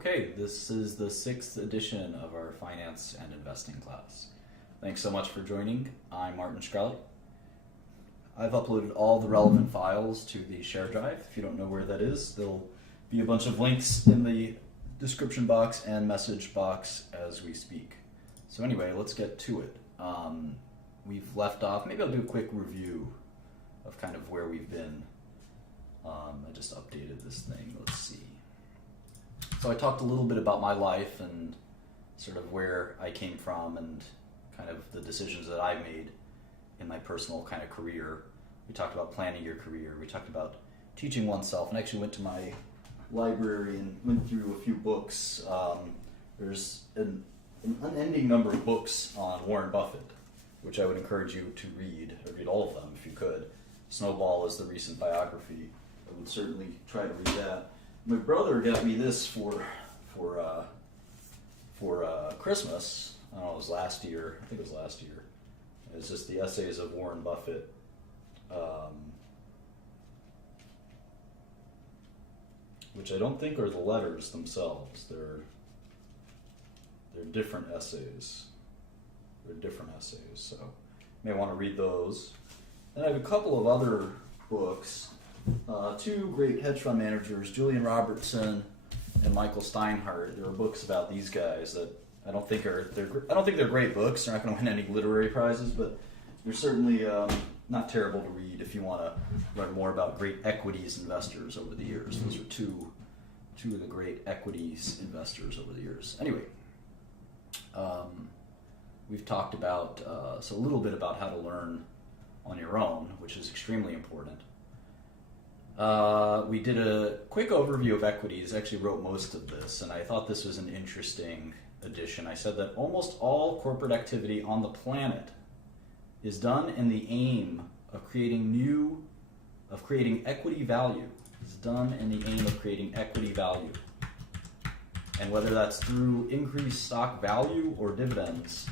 Okay, this is the 6th edition of our finance and investing class. Thanks so much for joining. I'm Martin Shkreli. I've uploaded all the relevant files to the share drive. If you don't know where that is, there'll be a bunch of links in the description box and message box as we speak. So anyway, let's get to it. We've left off, maybe I'll do a quick review of kind of where we've been. I just updated this thing, let's see. So I talked a little bit about my life and sort of where I came from and kind of the decisions that I've made in my personal kind of career. We talked about planning your career. We talked about teaching oneself, and actually went to my library and went through a few books. There's an unending number of books on Warren Buffett, which I would encourage you to read. Read all of them if you could. Snowball is the recent biography. I would certainly try to read that. My brother got me this for Christmas. I don't know, it was last year. I think it was last year. It's just the essays of Warren Buffett. Which I don't think are the letters themselves. They're different essays. So you may want to read those. And I have a couple of other books. Two great hedge fund managers, Julian Robertson and Michael Steinhardt. There are books about these guys that I don't think they're great books. They're not going to win any literary prizes, but they're certainly not terrible to read if you want to learn more about great equities investors over the years. Those are two of the great equities investors over the years. Anyway, we've talked about a little bit about how to learn on your own, which is extremely important. We did a quick overview of equities. I actually wrote most of this, and I thought this was an interesting addition. I said that almost all corporate activity on the planet is done in the aim of creating equity value. It's done in the aim of creating equity value. And whether that's through increased stock value or dividends,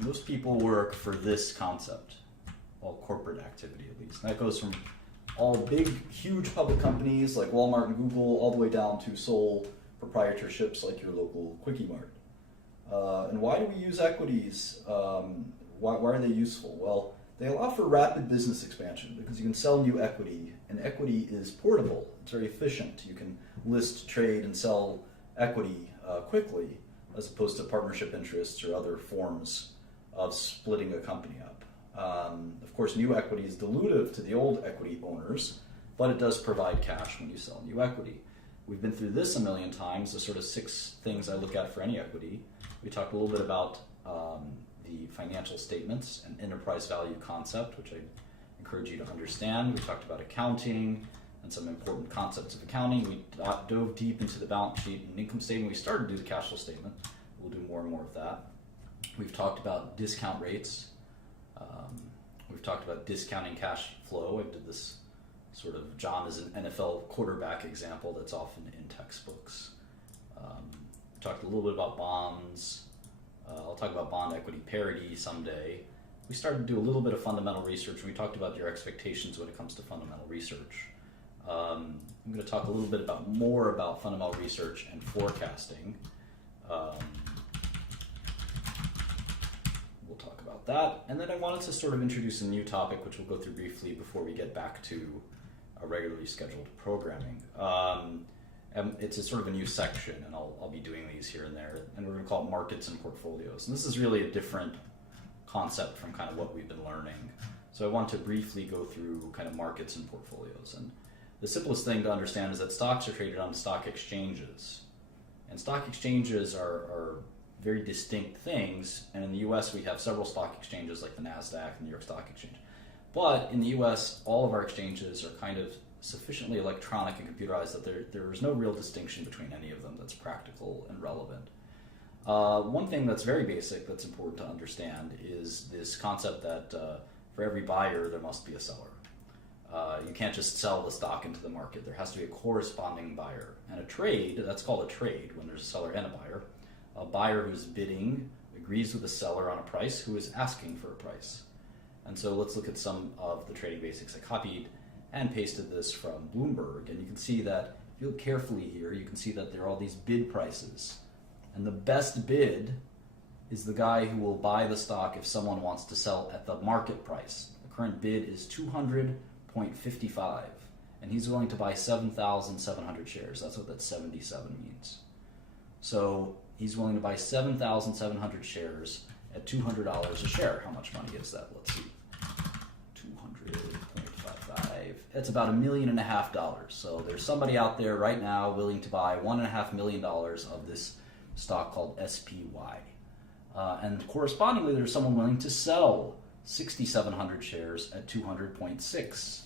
most people work for this concept, all corporate activity at least. And that goes from all big, huge public companies like Walmart and Google, all the way down to sole proprietorships like your local Quickie Mart. And why do we use equities? Why are they useful? Well, they allow for rapid business expansion because you can sell new equity, and equity is portable. It's very efficient. You can list, trade, and sell equity quickly, as opposed to partnership interests or other forms of splitting a company up. Of course, new equity is dilutive to the old equity owners, but it does provide cash when you sell new equity. We've been through this a million times, the sort of 6 things I look at for any equity. We talked a little bit about the financial statements and enterprise value concept, which I encourage you to understand. We talked about accounting and some important concepts of accounting. We dove deep into the balance sheet and income statement. We started to do the cash flow statement. We'll do more and more of that. We've talked about discount rates. We've talked about discounting cash flow. I did this sort of John is an NFL quarterback example that's often in textbooks. We talked a little bit about bonds. I'll talk about bond equity parity someday. We started to do a little bit of fundamental research. We talked about your expectations when it comes to fundamental research. I'm going to talk a little bit more about fundamental research and forecasting. We'll talk about that. And then I wanted to sort of introduce a new topic, which we'll go through briefly before we get back to our regularly scheduled programming. It's a sort of a new section, and I'll be doing these here and there, and we're going to call it markets and portfolios. And this is really a different concept from kind of what we've been learning. So I want to briefly go through kind of markets and portfolios. And the simplest thing to understand is that stocks are traded on stock exchanges. And stock exchanges are very distinct things, and in the US we have several stock exchanges like the NASDAQ and New York Stock Exchange. But in the US, all of our exchanges are kind of sufficiently electronic and computerized that there is no real distinction between any of them that's practical and relevant. One thing that's very basic that's important to understand is this concept that for every buyer there must be a seller. You can't just sell the stock into the market. There has to be a corresponding buyer. And a trade, that's called a trade when there's a seller and a buyer. A buyer who's bidding agrees with the seller on a price who is asking for a price. And so let's look at some of the trading basics. I copied and pasted this from Bloomberg, and you can see that if you look carefully here, you can see that there are all these bid prices. And the best bid is the guy who will buy the stock if someone wants to sell at the market price. The current bid is 200.55, and he's willing to buy 7,700 shares. That's what that 77 means. So he's willing to buy 7,700 shares at $200 a share. How much money is that? Let's see. 200.55. That's about $1.5 million. So there's somebody out there right now willing to buy $1.5 million of this stock called SPY. And correspondingly, there's someone willing to sell 6,700 shares at 200.6.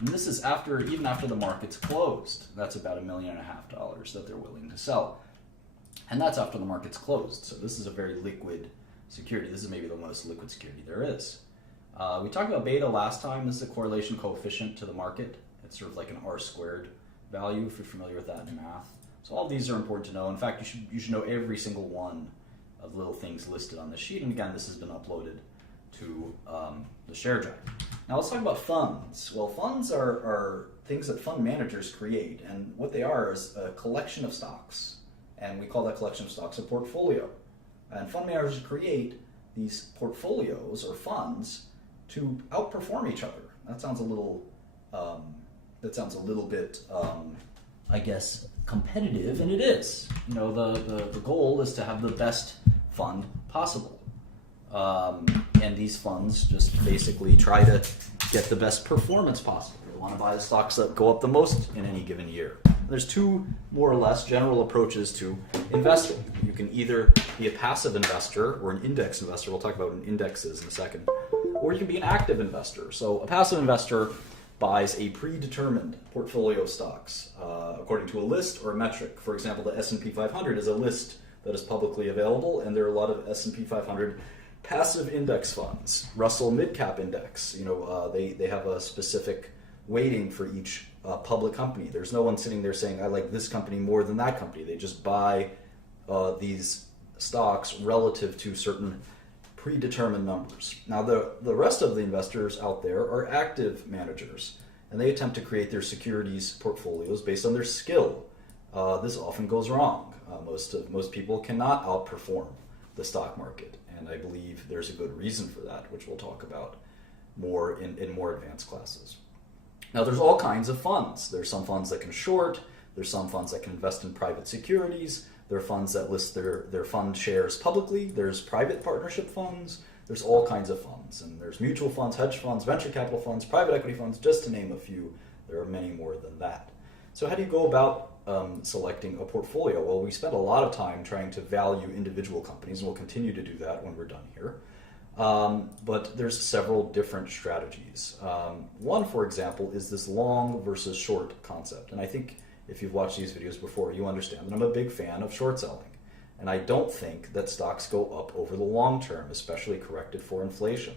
And this is even after the market's closed. That's about $1.5 million that they're willing to sell. And that's after the market's closed. So this is a very liquid security. This is maybe the most liquid security there is. We talked about beta last time. This is a correlation coefficient to the market. It's sort of like an R-squared value, if you're familiar with that in math. So all these are important to know. In fact, you should know every single one of the little things listed on the sheet. And again, this has been uploaded to the share drive. Now let's talk about funds. Well, funds are things that fund managers create. And what they are is a collection of stocks. And we call that collection of stocks a portfolio. And fund managers create these portfolios or funds to outperform each other. That sounds a little bit, I guess, competitive, and it is. You know, the goal is to have the best fund possible. And these funds just basically try to get the best performance possible. They want to buy the stocks that go up the most in any given year. There's two more or less general approaches to investing. You can either be a passive investor or an index investor. We'll talk about what an index is in a second. Or you can be an active investor. So a passive investor buys a predetermined portfolio of stocks according to a list or a metric. For example, the S&P 500 is a list that is publicly available, and there are a lot of S&P 500 passive index funds. Russell Midcap Index, they have a specific weighting for each public company. There's no one sitting there saying, I like this company more than that company. They just buy these stocks relative to certain predetermined numbers. Now, the rest of the investors out there are active managers, and they attempt to create their securities portfolios based on their skill. This often goes wrong. Most people cannot outperform the stock market, and I believe there's a good reason for that, which we'll talk about more in more advanced classes. Now, there's all kinds of funds. There's some funds that can short. There's some funds that can invest in private securities. There are funds that list their fund shares publicly. There's private partnership funds. There's all kinds of funds. And there's mutual funds, hedge funds, venture capital funds, private equity funds, just to name a few. There are many more than that. So how do you go about selecting a portfolio? Well, we spent a lot of time trying to value individual companies, and we'll continue to do that when we're done here. But there's several different strategies. One, for example, is this long versus short concept. And I think if you've watched these videos before, you understand that I'm a big fan of short selling. And I don't think that stocks go up over the long term, especially corrected for inflation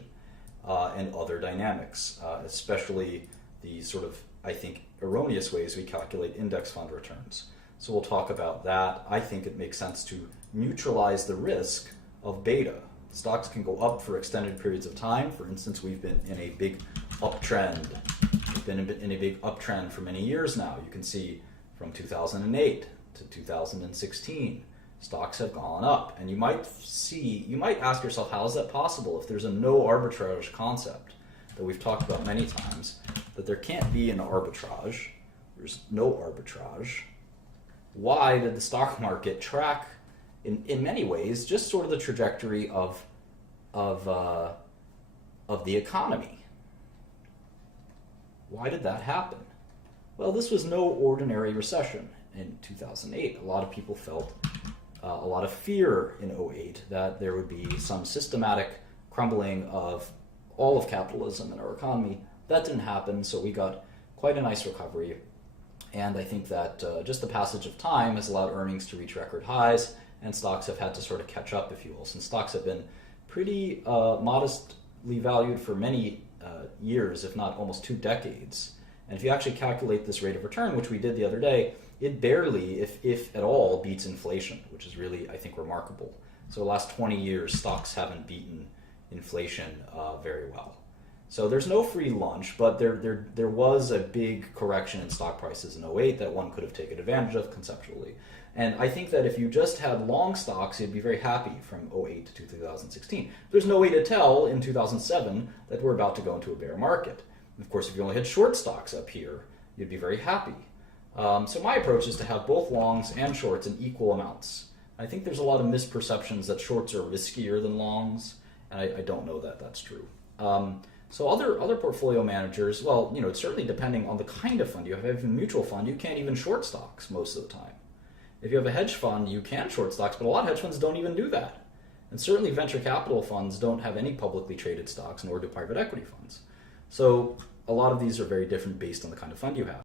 and other dynamics, especially the sort of, I think, erroneous ways we calculate index fund returns. So we'll talk about that. I think it makes sense to neutralize the risk of beta. Stocks can go up for extended periods of time. For instance, we've been in a big uptrend. We've been in a big uptrend for many years now. You can see from 2008 to 2016, stocks have gone up. And you might ask yourself, how is that possible if there's a no arbitrage concept that we've talked about many times, that there can't be an arbitrage. There's no arbitrage. Why did the stock market track, in many ways, just sort of the trajectory of the economy? Why did that happen? Well, this was no ordinary recession in 2008. A lot of people felt a lot of fear in 2008 that there would be some systematic crumbling of all of capitalism in our economy. That didn't happen, so we got quite a nice recovery. And I think that just the passage of time has allowed earnings to reach record highs, and stocks have had to sort of catch up, if you will, since stocks have been pretty modestly valued for many years, if not almost 2 decades. And if you actually calculate this rate of return, which we did the other day, it barely, if at all, beats inflation, which is really, I think, remarkable. So the last 20 years, stocks haven't beaten inflation very well. So there's no free lunch, but there was a big correction in stock prices in '08 that one could have taken advantage of conceptually. And I think that if you just had long stocks, you'd be very happy from '08 to 2016. There's no way to tell in 2007 that we're about to go into a bear market. And of course, if you only had short stocks up here, you'd be very happy. So my approach is to have both longs and shorts in equal amounts. I think there's a lot of misperceptions that shorts are riskier than longs, and I don't know that that's true. So other portfolio managers, well, it's certainly depending on the kind of fund you have. If you have a mutual fund, you can't even short stocks most of the time. If you have a hedge fund, you can short stocks, but a lot of hedge funds don't even do that. And certainly venture capital funds don't have any publicly traded stocks, nor do private equity funds. So a lot of these are very different based on the kind of fund you have.